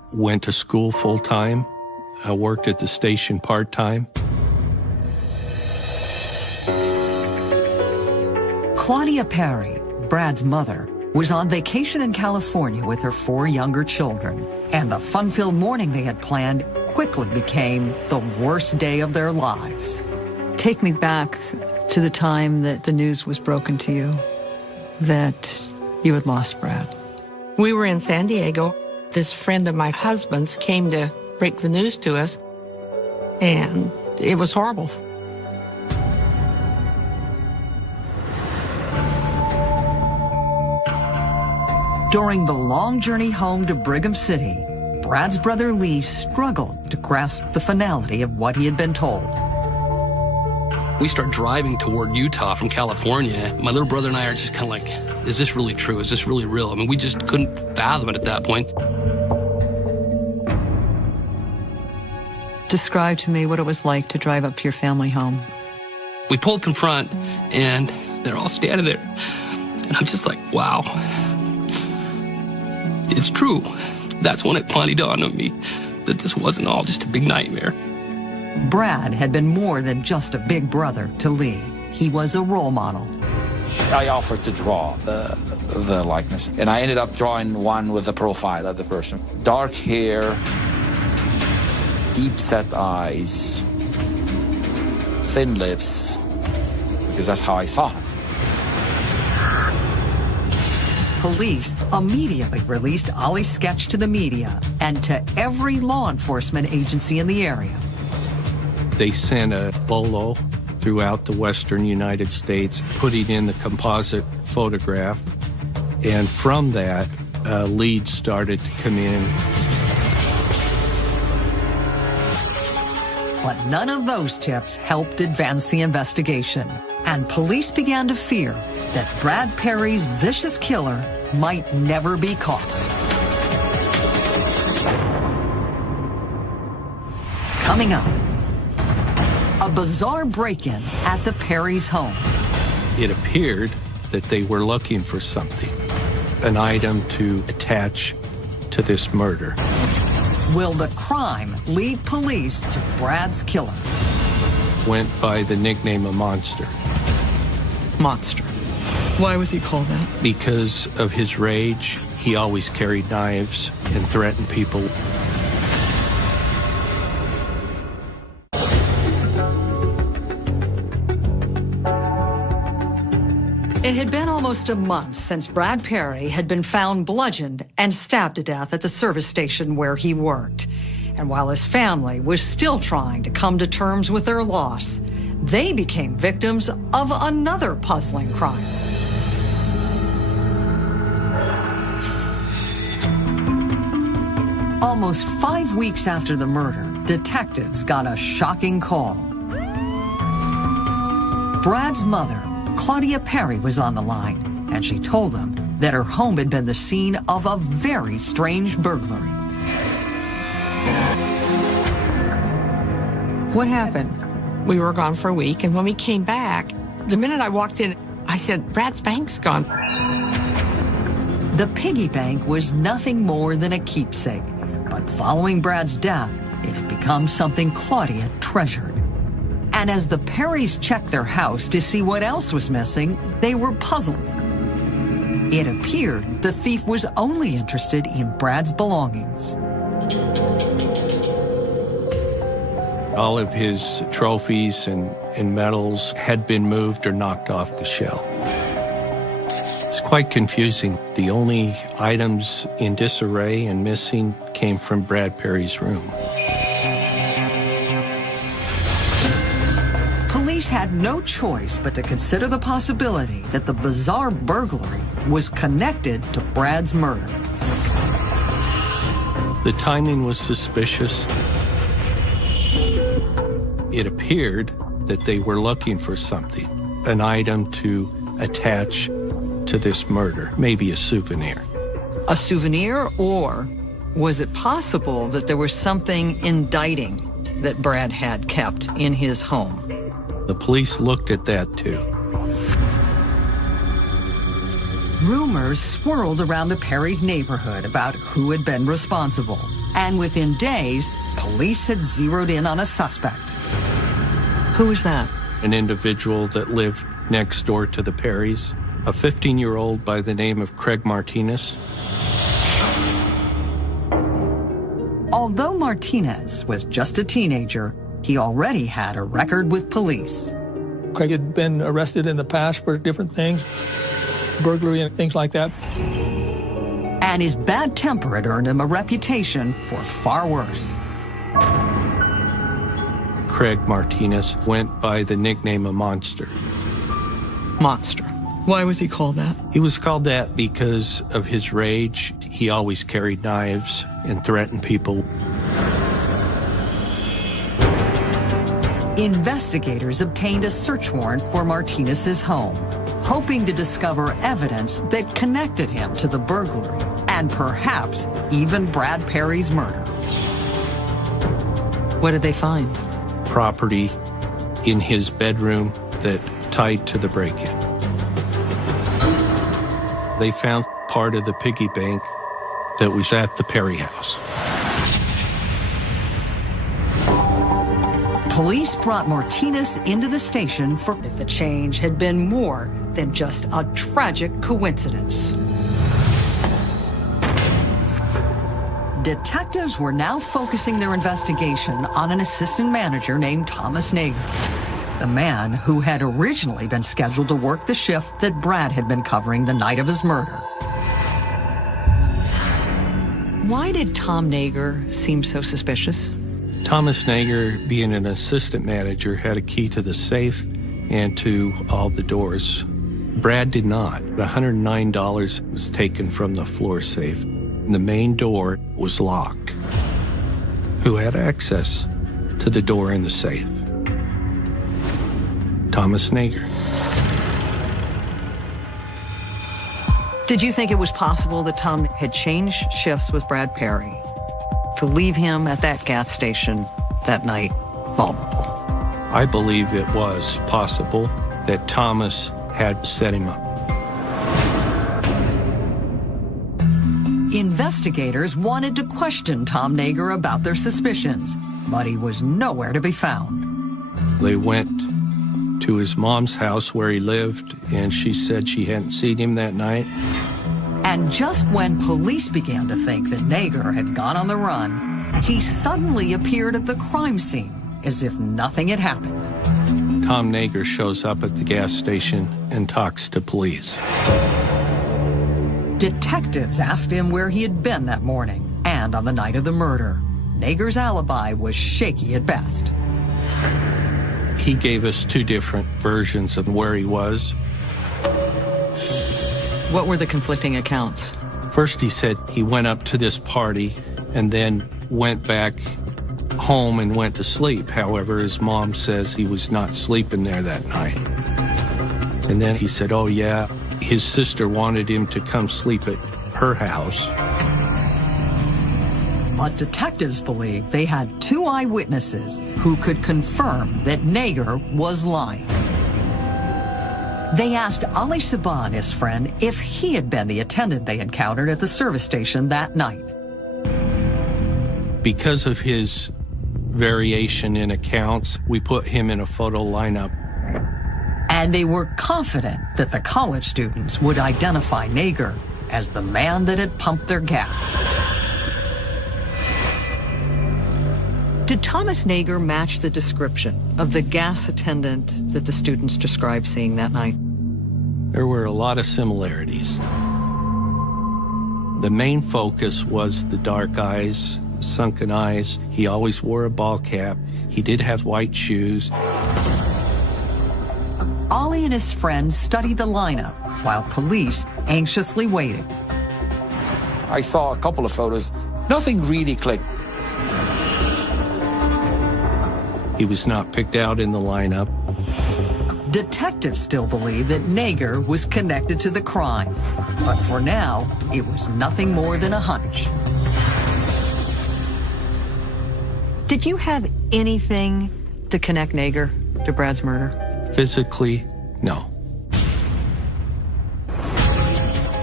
went to school full-time. I worked at the station part-time. Claudia Perry, Brad's mother, was on vacation in California with her 4 younger children, and the fun-filled morning they had planned quickly became the worst day of their lives. Take me back to the time that the news was broken to you that you had lost Brad. We were in San Diego. This friend of my husband's came to break the news to us, and it was horrible. During the long journey home to Brigham City, Brad's brother Lee struggled to grasp the finality of what he had been told. We start driving toward Utah from California. My little brother and I are just kind of like, is this really true? Is this really real? I mean, we just couldn't fathom it at that point. Describe to me what it was like to drive up to your family home. We pull up in front, and they're all standing there. And I'm just like, wow. It's true. That's when it finally dawned on me that this wasn't all just a big nightmare. Brad had been more than just a big brother to Lee. He was a role model. I offered to draw the likeness, and I ended up drawing one with a profile of the person. Dark hair, deep-set eyes, thin lips, because that's how I saw him. Police immediately released Ollie's sketch to the media and to every law enforcement agency in the area. They sent a bolo throughout the western United States, putting in the composite photograph. And from that, leads started to come in. But none of those tips helped advance the investigation, and police began to fear that Brad Perry's vicious killer might never be caught. Coming up, a bizarre break-in at the Perry's home. It appeared that they were looking for something, an item to attach to this murder. Will the crime lead police to Brad's killer? Went by the nickname of Monster. Monster. Why was he called that? Because of his rage, he always carried knives and threatened people. It had been almost a month since Brad Perry had been found bludgeoned and stabbed to death at the service station where he worked. And while his family was still trying to come to terms with their loss, they became victims of another puzzling crime. Almost 5 weeks after the murder, detectives got a shocking call. Brad's mother, Claudia Perry, was on the line, and she told them that her home had been the scene of a very strange burglary. What happened? We were gone for a week, and when we came back, the minute I walked in, I said, Brad's bank's gone. The piggy bank was nothing more than a keepsake, but following Brad's death, it had become something Claudia treasured. And as the Perrys checked their house to see what else was missing, they were puzzled. It appeared the thief was only interested in Brad's belongings. All of his trophies and medals had been moved or knocked off the shelf. It's quite confusing. The only items in disarray and missing came from Brad Perry's room. Police had no choice but to consider the possibility that the bizarre burglary was connected to Brad's murder. The timing was suspicious. It appeared that they were looking for something, an item to attach to this murder, maybe a souvenir. A souvenir, or was it possible that there was something indicting that Brad had kept in his home? The police looked at that too. Rumors swirled around the Perry's neighborhood about who had been responsible. And within days, police had zeroed in on a suspect. Who was that? An individual that lived next door to the Perrys, a 15-year-old by the name of Craig Martinez. Although Martinez was just a teenager, he already had a record with police. Craig had been arrested in the past for different things, burglary and things like that. And his bad temper had earned him a reputation for far worse. Craig Martinez went by the nickname of Monster. Monster. Why was he called that? He was called that because of his rage. He always carried knives and threatened people. Investigators obtained a search warrant for Martinez's home, hoping to discover evidence that connected him to the burglary and perhaps even Brad Perry's murder. What did they find? Property in his bedroom that tied to the break-in. They found part of the piggy bank that was at the Perry house. Police brought Martinez into the station for if the change had been more than just a tragic coincidence. Detectives were now focusing their investigation on an assistant manager named Thomas Nager, the man who had originally been scheduled to work the shift that Brad had been covering the night of his murder. Why did Tom Nager seem so suspicious? Thomas Nager, being an assistant manager, had a key to the safe and to all the doors. Brad did not. The $109 was taken from the floor safe. The main door was locked. Who had access to the door in the safe? Thomas Nager. Did you think it was possible that Tom had changed shifts with Brad Perry to leave him at that gas station that night vulnerable? I believe it was possible that Thomas had set him up. Investigators wanted to question Tom Nager about their suspicions, but he was nowhere to be found. They went to his mom's house where he lived, and she said she hadn't seen him that night. And just when police began to think that Nager had gone on the run, he suddenly appeared at the crime scene as if nothing had happened. Tom Nager shows up at the gas station and talks to police. Detectives asked him where he had been that morning and on the night of the murder. Nager's alibi was shaky at best. He gave us two different versions of where he was. What were the conflicting accounts? First, he said he went up to this party and then went back home and went to sleep. However, his mom says he was not sleeping there that night. And then he said, oh yeah, his sister wanted him to come sleep at her house. But detectives believe they had two eyewitnesses who could confirm that Nager was lying. They asked Ali Saban, his friend, if he had been the attendant they encountered at the service station that night. Because of his variation in accounts, we put him in a photo lineup. And they were confident that the college students would identify Nager as the man that had pumped their gas. Did Thomas Nager match the description of the gas attendant that the students described seeing that night? There were a lot of similarities. The main focus was the dark eyes, sunken eyes. He always wore a ball cap. He did have white shoes. Ollie and his friends studied the lineup while police anxiously waited. I saw a couple of photos. Nothing really clicked. He was not picked out in the lineup. Detectives still believe that Nager was connected to the crime, but for now, it was nothing more than a hunch. Did you have anything to connect Nager to Brad's murder? Physically, no.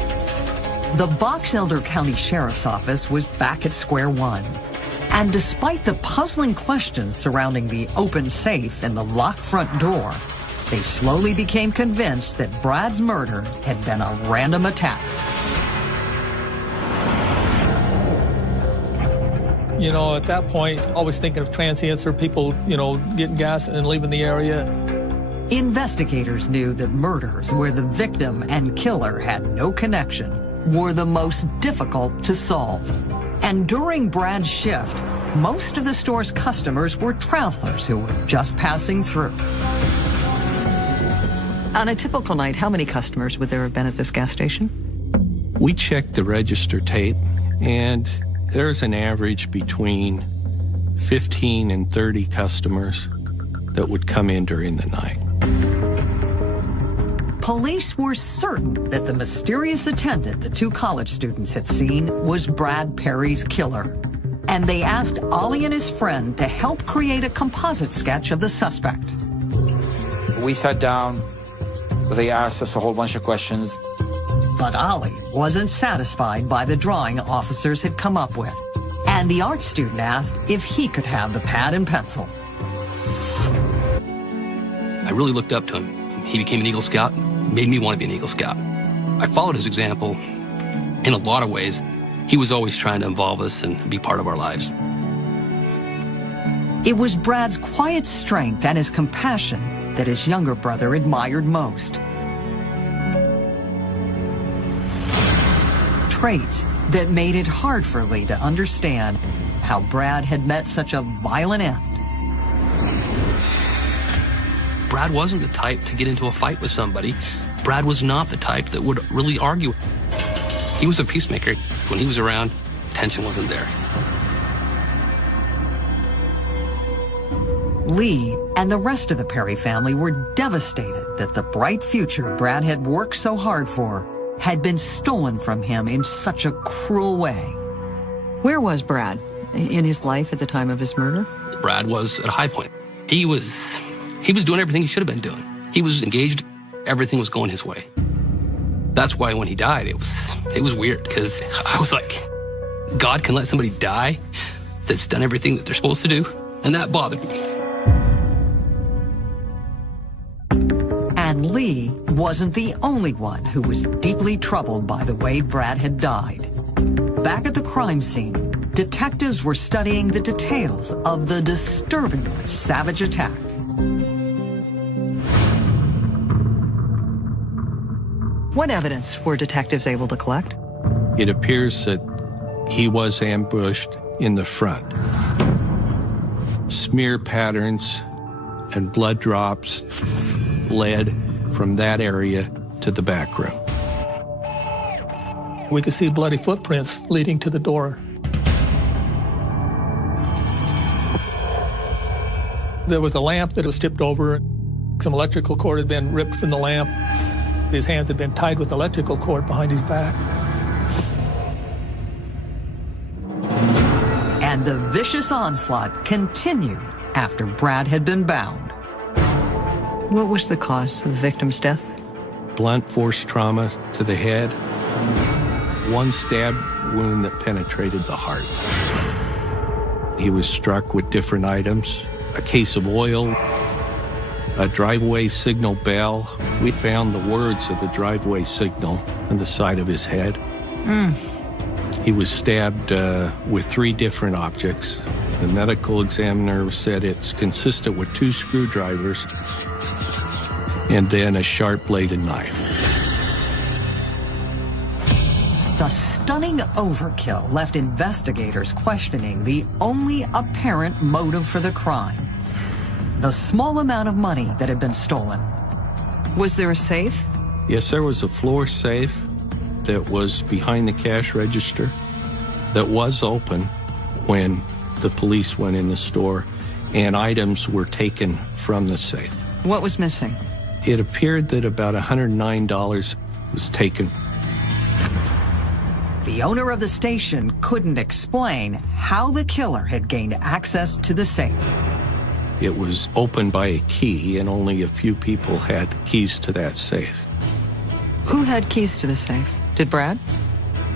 The Box Elder County Sheriff's Office was back at square one. And despite the puzzling questions surrounding the open safe and the locked front door, they slowly became convinced that Brad's murder had been a random attack. You know, at that point, always thinking of transients or people, getting gas and leaving the area. Investigators knew that murders where the victim and killer had no connection were the most difficult to solve. And during Brad's shift, most of the store's customers were travelers who were just passing through. On a typical night, how many customers would there have been at this gas station? We checked the register tape, and there's an average between 15 and 30 customers that would come in during the night. Police were certain that the mysterious attendant the two college students had seen was Brad Perry's killer. And they asked Ollie and his friend to help create a composite sketch of the suspect. We sat down, they asked us a whole bunch of questions. But Ollie wasn't satisfied by the drawing officers had come up with. And the art student asked if he could have the pad and pencil. I really looked up to him. He became an Eagle Scout, made me want to be an Eagle Scout. I followed his example in a lot of ways. He was always trying to involve us and be part of our lives. It was Brad's quiet strength and his compassion that his younger brother admired most. Traits that made it hard for Lee to understand how Brad had met such a violent end. Brad wasn't the type to get into a fight with somebody. Brad was not the type that would really argue. He was a peacemaker. When he was around, tension wasn't there. Lee and the rest of the Perry family were devastated that the bright future Brad had worked so hard for had been stolen from him in such a cruel way. Where was Brad in his life at the time of his murder? Brad was at a high point. He was doing everything he should have been doing. He was engaged. Everything was going his way. That's why when he died, it was weird, because I was like, God can let somebody die that's done everything that they're supposed to do, and that bothered me. And Lee wasn't the only one who was deeply troubled by the way Brad had died. Back at the crime scene, detectives were studying the details of the disturbingly savage attack. What evidence were detectives able to collect? It appears that he was ambushed in the front. Smear patterns and blood drops led from that area to the back room. We could see bloody footprints leading to the door. There was a lamp that was tipped over. Some electrical cord had been ripped from the lamp. His hands had been tied with electrical cord behind his back. And the vicious onslaught continued after Brad had been bound. What was the cause of the victim's death? Blunt force trauma to the head, one stab wound that penetrated the heart. He was struck with different items, a case of oil, a driveway signal bell. We found the words of the driveway signal on the side of his head. He was stabbed with 3 different objects. The medical examiner said it's consistent with 2 screwdrivers and then a sharp-bladed knife. The stunning overkill left investigators questioning the only apparent motive for the crime: the small amount of money that had been stolen. Was there a safe? Yes, there was a floor safe that was behind the cash register that was open when the police went in the store, and items were taken from the safe. What was missing? It appeared that about $109 was taken. The owner of the station couldn't explain how the killer had gained access to the safe. It was opened by a key, and only a few people had keys to that safe. Who had keys to the safe? Did Brad?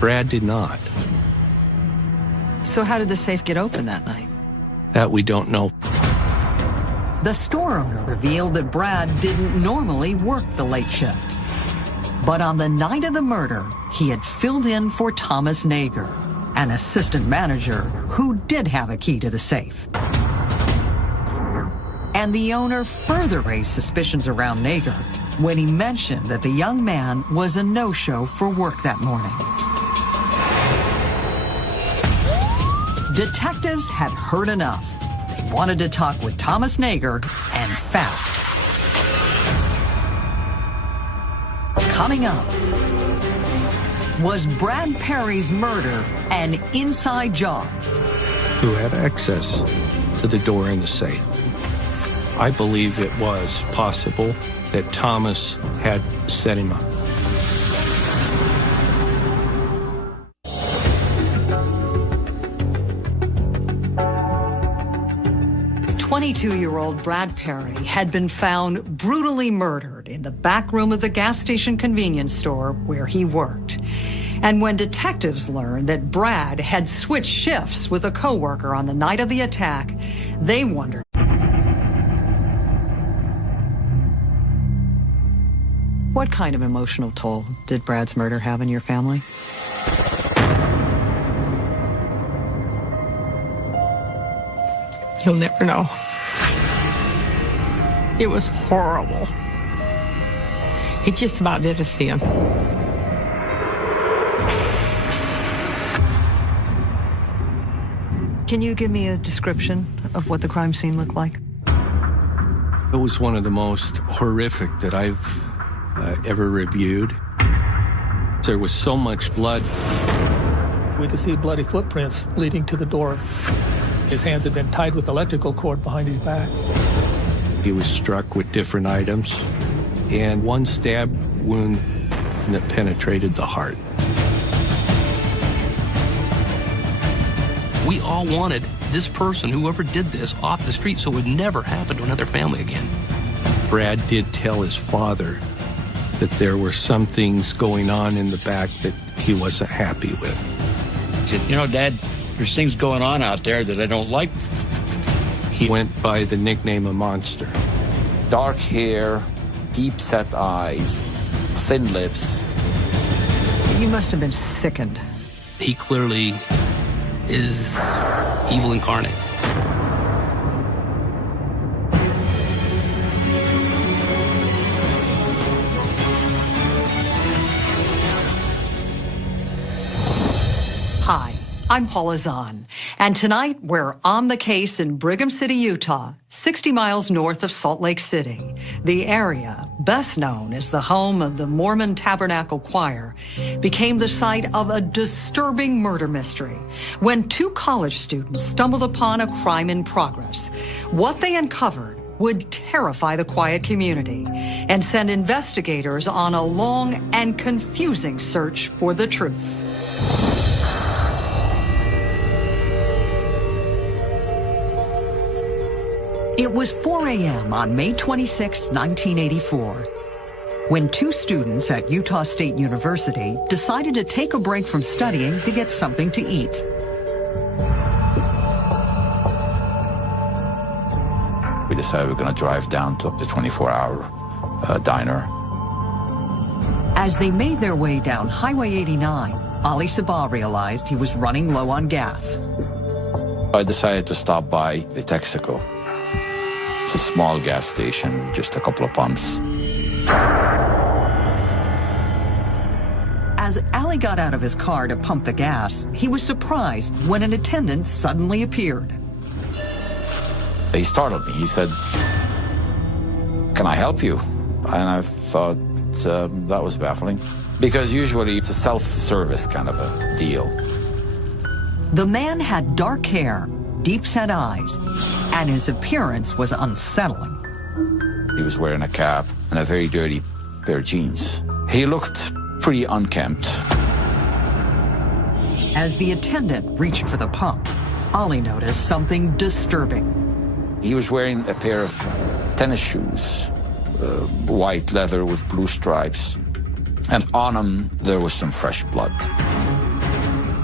Brad did not. So how did the safe get open that night? That we don't know. The store owner revealed that Brad didn't normally work the late shift. But on the night of the murder, he had filled in for Thomas Nager, an assistant manager who did have a key to the safe. And the owner further raised suspicions around Nager when he mentioned that the young man was a no-show for work that morning. Detectives had heard enough. They wanted to talk with Thomas Nager, and fast. Coming up, was Brad Perry's murder an inside job? Who had access to the door in the safe? I believe it was possible that Thomas had set him up. "22-year-old Brad Perry had been found brutally murdered in the back room of the gas station convenience store where he worked. And when detectives learned that Brad had switched shifts with a coworker on the night of the attack, they wondered, what kind of emotional toll did Brad's murder have on your family? You'll never know. It was horrible. He just about did us in. Can you give me a description of what the crime scene looked like? It was one of the most horrific that I've ever reviewed. There was so much blood. We could see bloody footprints leading to the door. His hands had been tied with electrical cord behind his back. He was struck with different items and one stab wound that penetrated the heart. We all wanted this person, whoever did this, off the street so it would never happen to another family again. Brad did tell his father that there were some things going on in the back that he wasn't happy with. He said, you know, Dad, there's things going on out there that I don't like. He went by the nickname of Monster. Dark hair, deep-set eyes, thin lips. You must have been sickened. He clearly is evil incarnate. Hi, I'm Paula Zahn, and tonight we're on the case in Brigham City, Utah, 60 miles north of Salt Lake City. The area, best known as the home of the Mormon Tabernacle Choir, became the site of a disturbing murder mystery when two college students stumbled upon a crime in progress. What they uncovered would terrify the quiet community and send investigators on a long and confusing search for the truth. It was 4 a.m. on May 26, 1984, when two students at Utah State University decided to take a break from studying to get something to eat. We decided we were going to drive down to the 24-hour diner. As they made their way down Highway 89, Ali Sabah realized he was running low on gas. I decided to stop by the Texaco. It's a small gas station, just a couple of pumps. As Ali got out of his car to pump the gas, he was surprised when an attendant suddenly appeared. He startled me. He said, "Can I help you?" And I thought that was baffling, because usually it's a self-service kind of a deal. The man had dark hair, deep-set eyes, and his appearance was unsettling. He was wearing a cap and a very dirty pair of jeans. He looked pretty unkempt. As the attendant reached for the pump, Ali noticed something disturbing. He was wearing a pair of tennis shoes, white leather with blue stripes, and on them there was some fresh blood.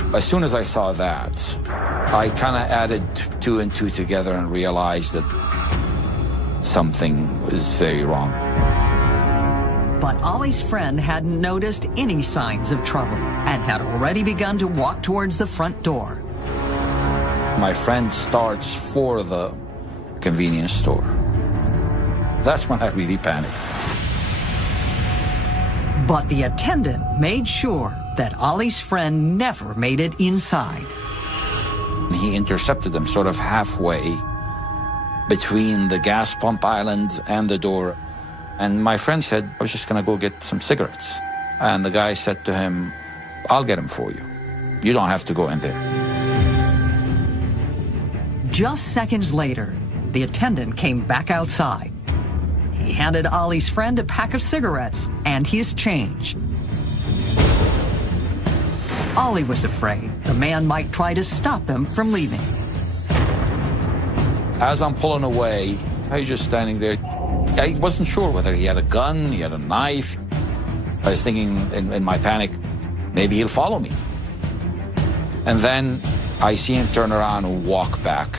As soon as I saw that, I kind of added 2 and 2 together and realized that something was very wrong. But Ollie's friend hadn't noticed any signs of trouble and had already begun to walk towards the front door. My friend starts for the convenience store. That's when I really panicked. But the attendant made sure that Ollie's friend never made it inside. He intercepted them sort of halfway between the gas pump island and the door. And my friend said, I was just going to go get some cigarettes. And the guy said to him, I'll get them for you. You don't have to go in there. Just seconds later, the attendant came back outside. He handed Ollie's friend a pack of cigarettes and his change. Ollie was afraid the man might try to stop them from leaving. As I'm pulling away, I was just standing there. I wasn't sure whether he had a gun, he had a knife. I was thinking in my panic, maybe he'll follow me. And then I see him turn around and walk back.